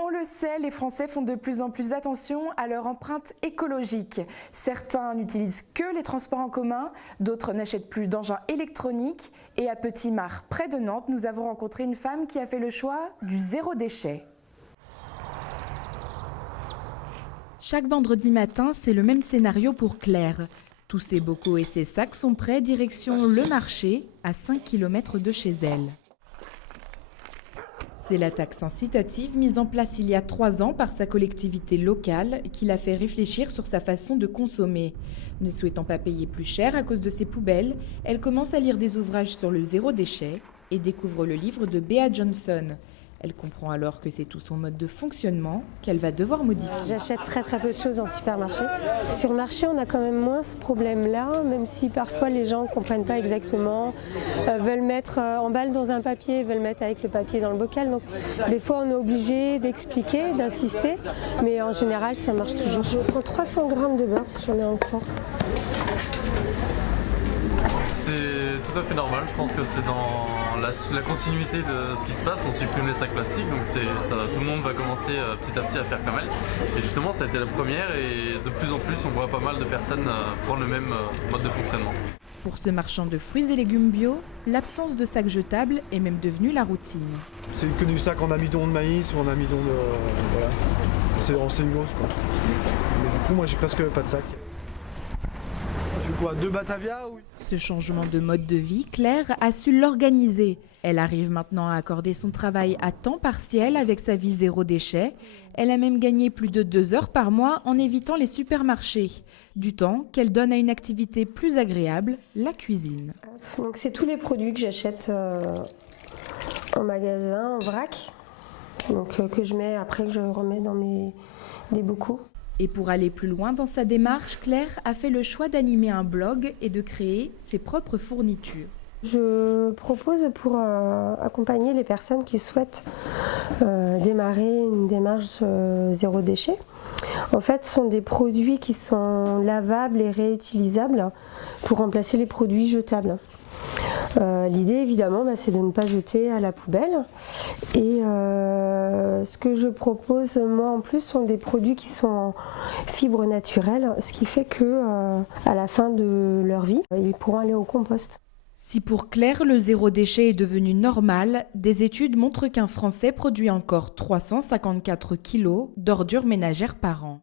On le sait, les Français font de plus en plus attention à leur empreinte écologique. Certains n'utilisent que les transports en commun, d'autres n'achètent plus d'engins électroniques. Et à Petit-Mare, près de Nantes, nous avons rencontré une femme qui a fait le choix du zéro déchet. Chaque vendredi matin, c'est le même scénario pour Claire. Tous ses bocaux et ses sacs sont prêts, direction le marché, à 5 km de chez elle. C'est la taxe incitative mise en place il y a 3 ans par sa collectivité locale qui l'a fait réfléchir sur sa façon de consommer. Ne souhaitant pas payer plus cher à cause de ses poubelles, elle commence à lire des ouvrages sur le zéro déchet et découvre le livre de Bea Johnson. Elle comprend alors que c'est tout son mode de fonctionnement qu'elle va devoir modifier. J'achète très peu de choses en supermarché. Sur le marché, on a quand même moins ce problème-là, même si parfois les gens ne comprennent pas exactement, veulent mettre emballent dans un papier, veulent mettre avec le papier dans le bocal. Donc des fois, on est obligé d'expliquer, d'insister, mais en général, ça marche toujours. Je prends 300 grammes de beurre parce que j'en ai encore. C'est tout à fait normal, je pense que c'est dans la continuité de ce qui se passe, on supprime les sacs plastiques, donc tout le monde va commencer petit à petit à faire comme elle. Et justement ça a été la première et de plus en plus on voit pas mal de personnes prendre le même mode de fonctionnement. Pour ce marchand de fruits et légumes bio, l'absence de sacs jetables est même devenue la routine. C'est que du sac en amidon de maïs ou en amidon de... voilà. C'est en cellulose quoi. Mais du coup moi j'ai presque pas de sac. Quoi, 2 Batavia ou... Ce changement de mode de vie, Claire a su l'organiser. Elle arrive maintenant à accorder son travail à temps partiel avec sa vie zéro déchet. Elle a même gagné plus de 2 heures par mois en évitant les supermarchés. Du temps qu'elle donne à une activité plus agréable, la cuisine. Donc c'est tous les produits que j'achète en magasin, en vrac, donc, que je mets après que je remets dans des bocaux. Et pour aller plus loin dans sa démarche, Claire a fait le choix d'animer un blog et de créer ses propres fournitures. Je propose pour accompagner les personnes qui souhaitent démarrer une démarche zéro déchet. En fait, ce sont des produits qui sont lavables et réutilisables pour remplacer les produits jetables. L'idée évidemment c'est de ne pas jeter à la poubelle et ce que je propose moi en plus sont des produits qui sont en fibres naturelles, ce qui fait que à la fin de leur vie ils pourront aller au compost. Si pour Claire le zéro déchet est devenu normal, des études montrent qu'un Français produit encore 354 kilos d'ordures ménagères par an.